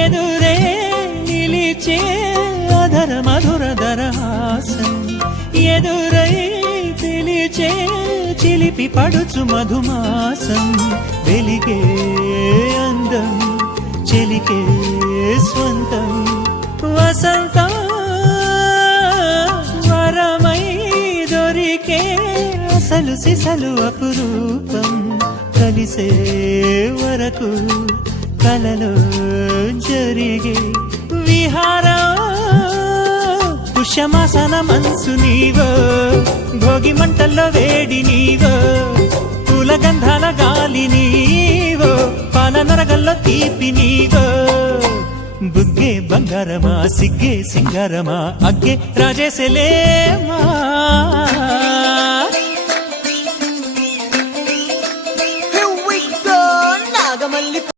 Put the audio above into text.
ఎదురే నిలిచే అధర మధుర దరహాసం ఎదురై పిలిచే చిలిపి పడుచు మధుమాసం వెలిగే అందం చెలికే స్వంతం వసంతం వరమై దొరికే అసలు సిసలు అపురూపం కలిసే వరకు కలలో జరిగే విహారం పుష్యమాసన మనసు నీవో భోగి మంటల్లో వేడి నీవో పూల గంధాల గాలి నీవో పాల నరగల్లో తీపి నీవో బుగ్గే బంగారమా సిగ్గే సింగారమా అగ్గే రాజేసలేమా